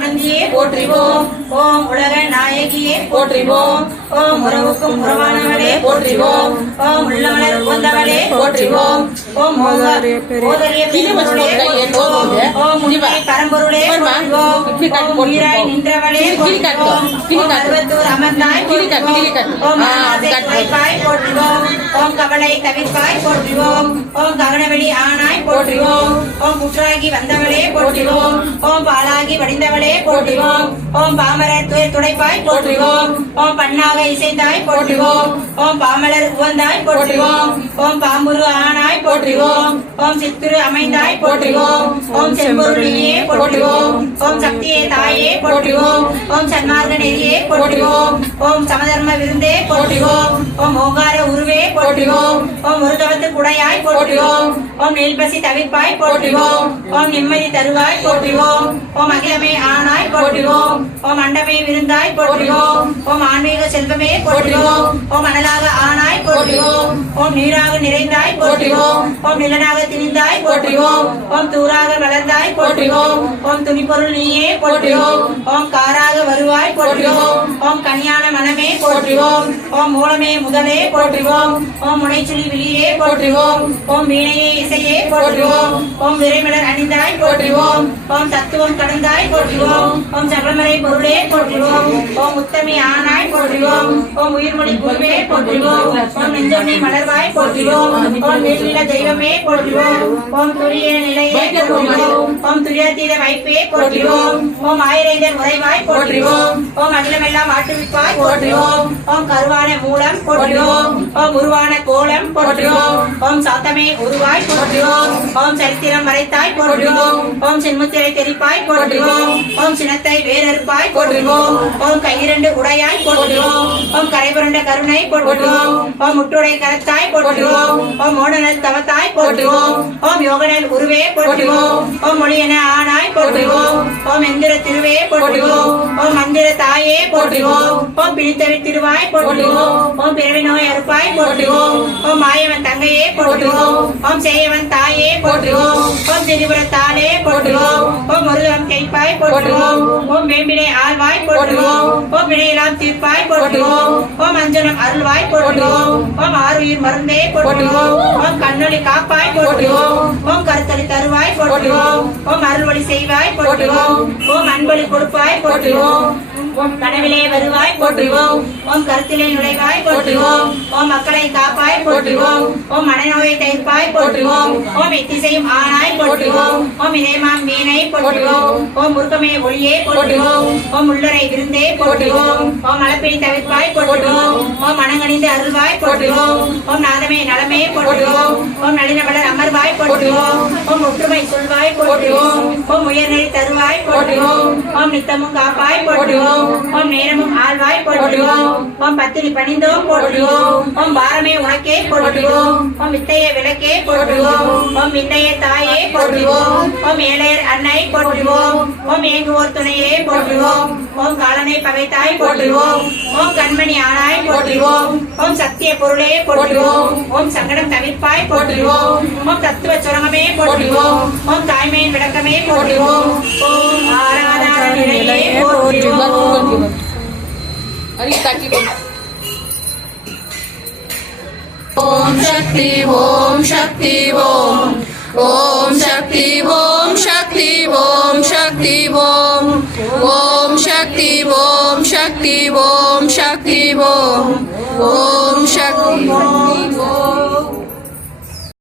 ஆனந்தியே போற்றிவோம். ஓம் உலக நாயகியே போற்றிவோம். ஓம் உறவுக்கும் உறவானவளே போற்றிவோம். ஓம் உள்ளமலர் உகந்தவளே போற்றிவோம். ஓம் ஓதரிய ஓம் முனிவை பரம்பொருளே போற்றிவோம். ஓம் உயிராய் நின்றவளே போற்றிவோம். ஓம் அறுபத்தூர் அமர்ந்தாய் போற்றிவோம். ஓம் குறைப்பாய் போற்றிவோம். ஓம் கவலை தவிர்ப்பாய் போற்றிவோம். ஓம் கவனவெளி ஆனாய் போற்றிவோம். ஓம் புற்றாகி வந்தவளே போற்றிவோம். ஓம் பாலாகி வடிந்தவளே போற்றிவோம். ஓம் பாமரர் துயர் துடைப்பாய் போற்றிவோம். ஓம் பண்ணாக இசைந்தாய் போற்றிவோம். ஓம் பாமலர் உவந்தாய் போற்றிவோம். ஓம் பாம்புரு ஆனாய் போற்றிவோம். ஓம் சித்துரு அமைந்தாய் போற்றிவோம். ஓம் செம்பொருளியே போற்றிவோம். ஓம் சக்தியே தாயே போற்றிவோம். ஓம் சன்மார்க்க நெறியே போற்றிவோம். ஓம் சமதர்ம விருந்தே போற்றிவோம். ஓம் ஓங்கார உருவே போற்றிவோம். ஓம் ஒரு தவத்து குடையாய் போற்றிவோம். ஓம் நெல்பசி தவிர்ப்பாய் போற்றிவோம். ஓம் நிம்மதி தருவாய் போற்றிவோம். ஓம் அகிலமே ஆனாய் போற்றிவோம். ஓம் அண்டமே விருந்தாய் போற்றிவோம். ஓம் ஆன்மீக செல்வமே போற்றிவோம். ஓம் அனலாக ஆனாய் போற்றிவோம். ஓம் நீராக நிறைந்தாய் போற்றிவோம். ஓம் நிலனாக திணிந்தாய் போற்றிவோம். ஓம் தூராக வளர்ந்தாய் போற்றிவோம். ஓம் துணிப்பொருள் நீயே போற்றிவோம். ஓம் காராக வருவாய் போற்றிவோம். ஓம் கனியான மனமே போற்றிவோம். ஓம் மூலமே முதலே போற்றிவோம். ஓம் முனைச்சுழி விழியே போற்றிவோம். ஓம் வீணையே இசையே போற்றிவோம். ஓம் விரைமலர் அணிந்தாய் போற்றிவோம். ஓம் தத்துவம் கடந்தாய் போற்றிவோம். ஓம் சகலமறை பொருளே போற்றிவோம். ஓம் உத்தமி ஆனாய் போற்றிவோம். ஓம் உயிர்மொழி குருவே போற்றிவோம். ஓம் நெஞ்சமே மலர்வாய் போற்றிவோம். ஓம் நெல்லில தெய்வமே போற்றிவோம். ஓம் துரிய நிலையே போற்றிவோம். ஓம் துரியாதீத வைப்பே போற்றிவோம். ஓம் ஆயிரேந்தர் உறைவாய் போற்றிவோம். ஓம் அகிலமெல்லாம் ஆட்டுவிப்பாய் போற்றிவோம். ஓம் கருவான மூலம் போற்றிவோம். ஓம் உருவான கோலம் போற்றிவோம். ஓம் சாத்தமே உருவாய் போற்றிவோம். ஓம் சரித்திரம் மறைத்தாய் போற்றிவோம். ஓம் சின்முத்திரை தெரிப்பாய் போற்றிவோம். ஓம் சினத்தை வேறறுப்பாய் போற்றிவோம். ஓம் கையிரண்டு உடையாய் போற்றிவோம். ஓம் கரைபுரண்ட கருணை போற்றிவோம். ஓம் முட்டுடை கரத்தாய் போற்றிவோம். ஓம் மோடனல் தவத்தாய் போற்றிவோம். ஓம் யோகனல் உருவே போற்றிவோம். ஓம் மொழியென ஆனாய் போற்றிவோம். ஓம் எந்திர திருவே போற்றிவோம். ஓம் மந்திர தாயே போற்றிவோம். ஓம் பிடித்தவி திருவாய் போற்றிவோம். ஓம் பிறவி நோய் அறுப்பாய் போற்றிவோம். ஓம் மாயவன் தங்கையே போற்றிவோம். ஓம் சேயவன் தாயே போற்றிவோம். ஓம் திரிபுரத்தாலே போற்றிவோம். ஓம் முருகன் கைப்பாய் போற்றிவோம். ஓம் வேம்பினை ஆழ்வாய் போற்றிவோம். ஓம் வினையெல்லாம் தீர்ப்பாய் போற்றிவோம். ஓம் அஞ்சனம் அருள்வாய் போற்றிவோம். ஓம் ஆறுயிர் மருந்தே போற்றிவோம். ஓம் கண்ணொளி காப்பாய் போற்றிவோம். ஓம் கருத்தளி தருவாய் போற்றிவோம். ஓம் அருள்வழி செய்வாய் போற்றிவோம். ஓம் அன்பொழி கொடுப்பாய் போற்றிவோம். ஓம் கனவிலே வருவாய் போற்றிவோம். ஓம் கருத்திலே நுழைவாய் போற்றிவோம். ஓம் மக்களை காப்பாய் போற்றிவோம். ஓம் மனநோயை தீர்ப்பாய் போற்றிவோம். ஓம் எத்திசையும் ஆனாய் போற்றிவோம். ஓம் இதயமாம் வீணை போற்றிவோம். ஓம் முருகமே ஒளியே போற்றிவோம். ஓம் உள்ளரை விருந்தே போற்றிவோம். ஓம் அளப்பிடி தவிர்ப்பாய் போற்றிவோம். ஓம் மனங்கணிந்து அருள்வாய் போற்றிவோம். ஓம் நாதமே நலமே போற்றிவோம். ஓம் நளினவளர் அமர்வாய் போற்றிவோம். ஓம் ஒற்றுமை சொல்வாய் போற்றிவோம். ஓம் உயர்நெறி தருவாய் போற்றிவோம். ஓம் நித்தமும் காப்பாய் போற்றிவோம். ஓம் நேரமும் ஆழ்வாய் போற்றிவோம். ஓம் பத்தினி பணிந்தோம் போற்றிவோம். ஓம் பாரமே உனக்கே போற்றிவோம். ஓம் வித்தைய விளக்கே போற்றிவோம். ஓம் விண்ணைய தாயே போற்றிவோம். ஓம் ஏழையர் அன்னை போற்றிவோம். ஓம் ஏங்குவோர் துணையே போற்றிவோம். ஓம் காலனை பகைத்தாய் போற்றிவோம். ஓம் கண்மணி ஆனாய் போற்றிவோம். ஓம் சத்திய பொருளே போற்றிவோம். ஓம் சங்கடம் தவிர்ப்பாய் போற்றிவோம். ஓம் தத்துவ சுரங்கமே போற்றிவோம். ஓம் தாய்மையின் விளக்கமே போற்றிவோம். ஓம் ஆராதார நிலையே போற்றிவோம். ஓம் சக்தி ஓம் சக்தி ஓம் ஓம் சக்தி ஓம் சக்தி ஓம் சக்தி ஓம் ஓம் சக்தி ஓம் சக்தி ஓம் சக்தி ஓம் ஓம் சக்தி